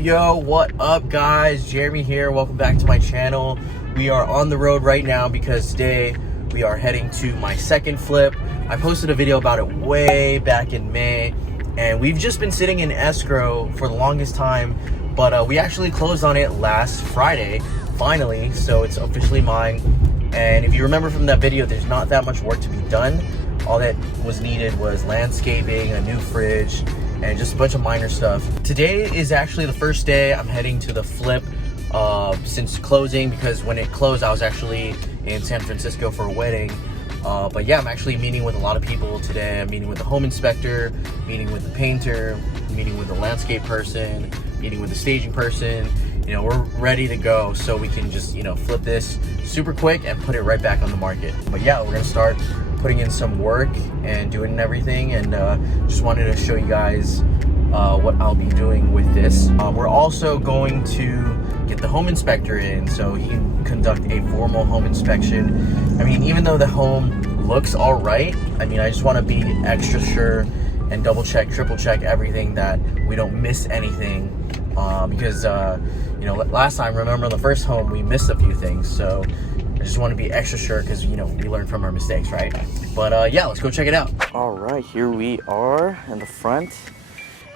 Yo, what up guys? Jeremy here. Welcome back to my channel. We are on the road right now because today we are heading to my second flip. I posted a video about it way back in May and we've just been sitting in escrow for the longest time, but we actually closed on it last Friday finally, so it's officially mine. And if you remember from that video, there's not that much work to be done. All that was needed was landscaping, a new fridge, and just a bunch of minor stuff. Today is actually the first day I'm heading to the flip since closing, because when it closed I was actually in San Francisco for a wedding. But yeah, I'm actually meeting with a lot of people today. I'm meeting with the home inspector, meeting with the painter, meeting with the landscape person, meeting with the staging person. You know, we're ready to go so we can just, you know, flip this super quick and put it right back on the market. But yeah, we're gonna start putting in some work and doing everything, and just wanted to show you guys what I'll be doing with this. We're also going to get the home inspector in so he can conduct a formal home inspection. I mean, even though the home looks all right, I mean, I just want to be extra sure and double check, triple check everything, that we don't miss anything, because you know, last time, remember the first home, we missed a few things, so I just want to be extra sure because, you know, we learn from our mistakes, right? But yeah, let's go check it out. All right, here we are in the front.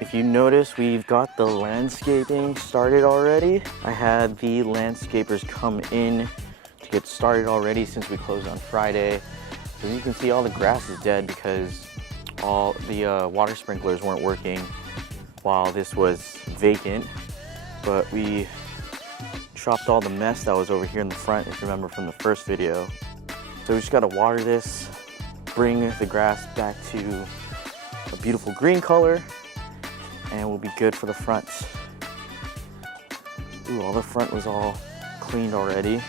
If you notice, we've got the landscaping started already. I had the landscapers come in to get started already since we closed on Friday. So you can see all the grass is dead because all the water sprinklers weren't working while this was vacant. But we chopped all the mess that was over here in the front, if you remember from the first video. So we just gotta water this, bring the grass back to a beautiful green color, and we'll be good for the front. Ooh, all the front was all cleaned already.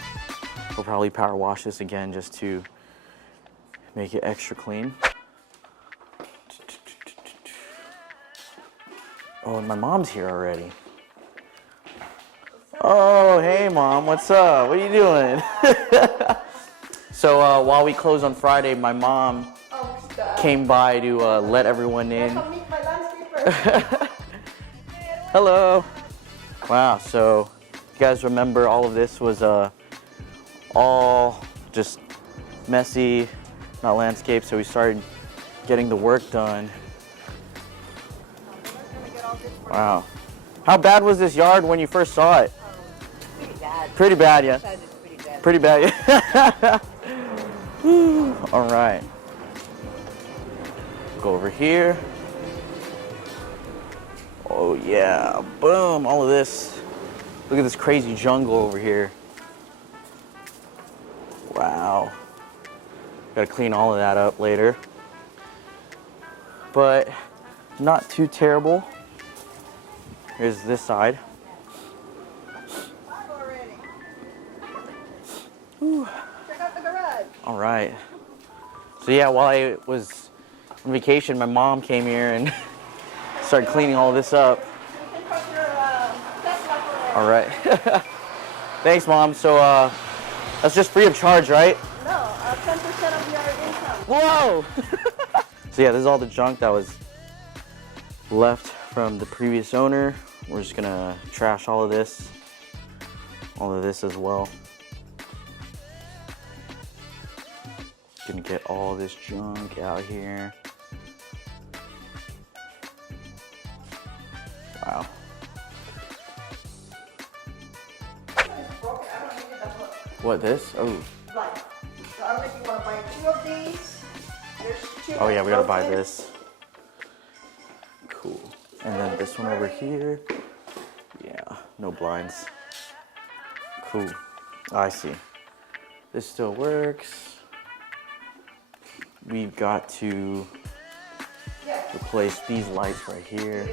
We'll probably power wash this again just to make it extra clean. Oh, and my mom's here already. Oh, hey mom, what's up? What are you doing? So while we closed on Friday, my mom came by to let everyone in. Meet my landscaper. Hello. Wow, so you guys remember all of this was all just messy, not landscaped, so we started getting the work done. Wow. How bad was this yard when you first saw it? Pretty bad. Pretty bad, yeah. Pretty bad. Pretty bad, yeah. All right. Go over here. Oh yeah, boom, all of this. Look at this crazy jungle over here. Wow. Gotta clean all of that up later. But not too terrible. Here's this side. Whew. Check out the garage. All right. So yeah, while I was on vacation, my mom came here and started cleaning all of this up. You can put your Tesla for it. All right. Thanks, Mom. So that's just free of charge, right? No, 10% of your income. Whoa! So yeah, this is all the junk that was left from the previous owner. We're just gonna trash all of this as well. Gonna get all this junk out here. Wow. What, this? Oh. Right. So I don't know if you want to buy 2 of these. There's 2. Oh yeah, we gotta buy this. Cool. And then this one over here. Yeah, no blinds. Cool. I see. This still works. We've got to replace these lights right here.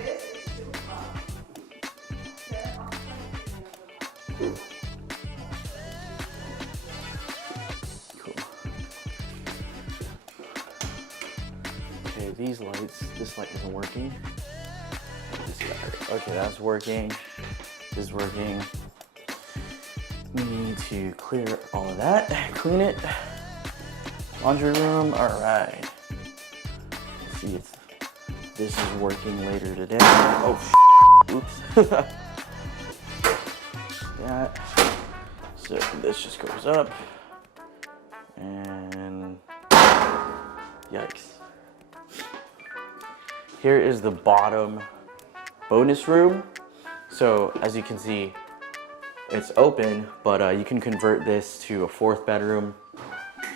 Cool. Okay, these lights, this light isn't working. Okay, that's working. This is working. We need to clear all of that, clean it. Laundry room, all right. Let's see if this is working later today. Oh, oops. that. So this just goes up. And yikes. Here is the bottom bonus room. So as you can see, it's open, but you can convert this to a 4th bedroom.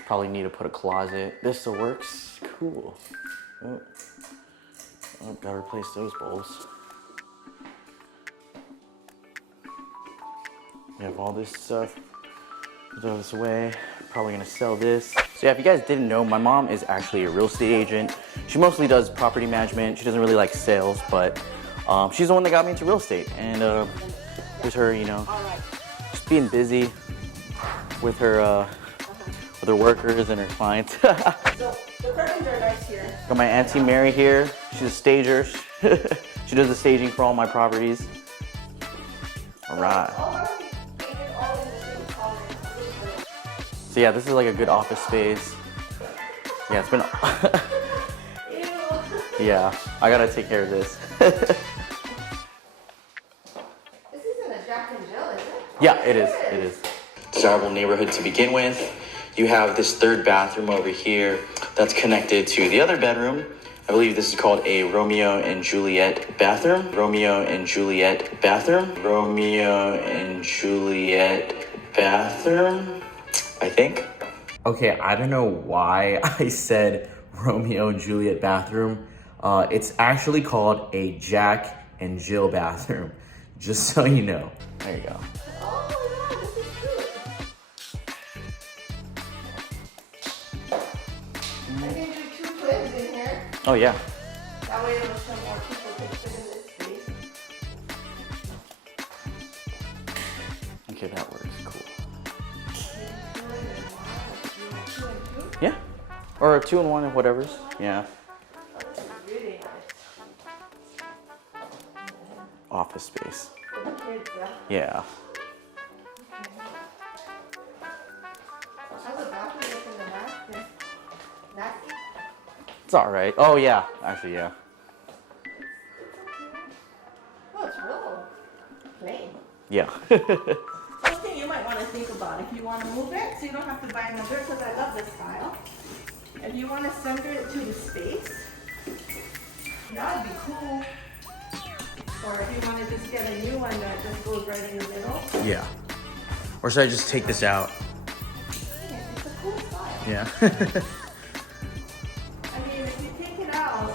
Probably need to put a closet. This still works. Cool. Oh, gotta replace those bowls. We have all this stuff. Throw this away. Probably gonna sell this. So yeah, if you guys didn't know, my mom is actually a real estate agent. She mostly does property management. She doesn't really like sales, but she's the one that got me into real estate. And with her, you know, just being busy with her workers and her clients. So the curtains are nice here. Got my Auntie Mary here. She's a stager. She does the staging for all my properties. All right. So yeah, this is like a good office space. Yeah, it's been. Yeah, I gotta take care of this. This isn't a Jack and Jill, is it? Yeah, it is. It is. Desirable neighborhood to begin with. You have this 3rd bathroom over here that's connected to the other bedroom. I believe this is called a Romeo and Juliet bathroom. Romeo and Juliet bathroom. Romeo and Juliet bathroom, I think. Okay, I don't know why I said Romeo and Juliet bathroom. It's actually called a Jack and Jill bathroom, just so you know. There you go. Oh my god, this is cute. I can do 2 twins in here. Oh yeah. That way it'll show more people can fit in this space. Okay, that works. Cool. 2 and 2? Yeah. Or 2 and 1 and whatever's. Yeah. Oh, this is really nice. Office space. For the kids, Yeah. How's the bathroom look in the back? Nasty? It's all right. Oh yeah, actually yeah. Oh, it's real plain. Yeah. Something you might want to think about if you want to move it, so you don't have to buy another, because I love this style. If you want to center it to the space, that would be cool. Or if you want to just get a new one that just goes right in the middle. Yeah. Or should I just take this out? Yeah, it's a cool style. Yeah. I mean, if you take it out,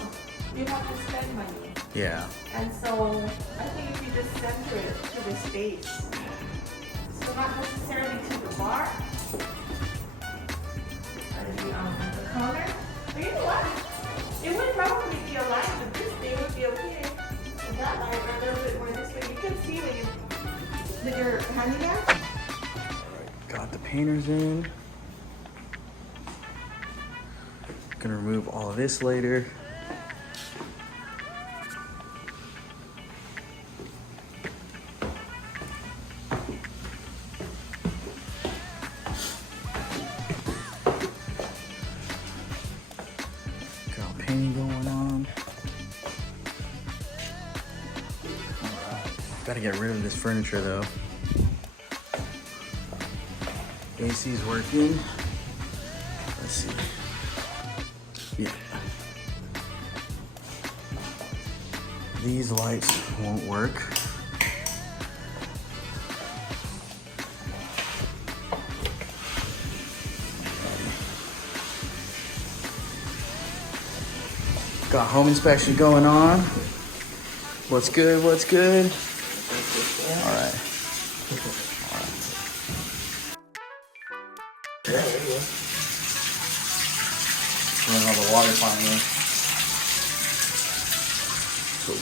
you have to spend money. Yeah. And so I think if you just center it to the space, so not necessarily to the bar, or the counter. But you know what? It would probably be aligned with this. They would be okay with that line or a little bit more this way. You can see when you with your handicap. Got the painters in. Gonna remove all of this later. Got painting going on. Alright. Gotta get rid of this furniture though. AC's working. Let's see. Yeah. These lights won't work. Got home inspection going on. What's good? What's good? All right. Run all the water finally. Cool.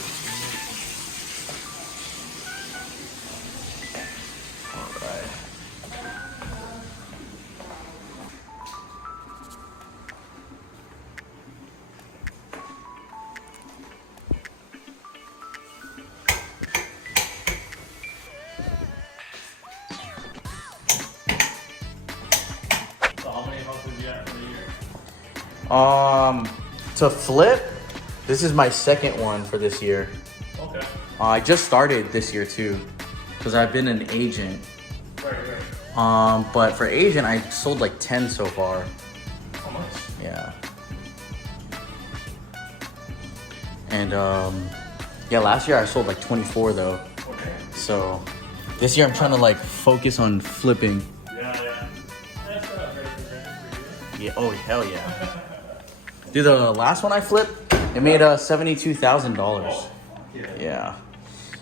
All right. So how many houses you at for the year? To flip, this is my second one for this year. Okay. I just started this year too. because I've been an agent. Right. But for agent, I sold like 10 so far. How much? Yeah. And yeah, last year I sold like 24 though. Okay. So this year I'm trying to like focus on flipping. Yeah. That's very for you. Yeah. Oh hell yeah. Dude, the last one I flipped, it made $72,000. Oh, Yeah.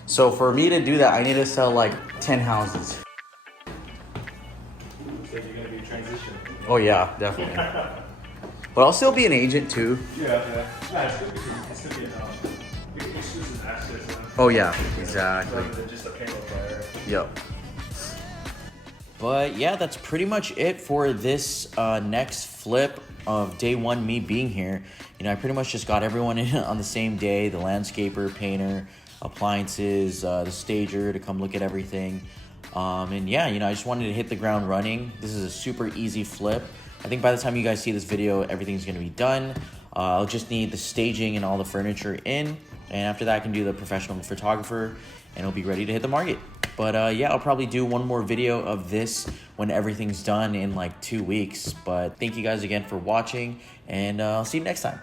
So for me to do that, I need to sell like 10 houses. So you're gonna be transitioning. Oh yeah, definitely. But I'll still be an agent too. Yeah. Yeah, it's good because it's still be exclusive access. Oh yeah, exactly. Rather than just a payroll buyer. Yep. But yeah, that's pretty much it for this next flip of day one, me being here. You know, I pretty much just got everyone in on the same day, the landscaper, painter, appliances, the stager to come look at everything. And yeah, you know, I just wanted to hit the ground running. This is a super easy flip. I think by the time you guys see this video, everything's gonna be done. I'll just need the staging and all the furniture in. And after that, I can do the professional photographer and it'll be ready to hit the market. But yeah, I'll probably do one more video of this when everything's done in like 2 weeks. But thank you guys again for watching, and I'll see you next time.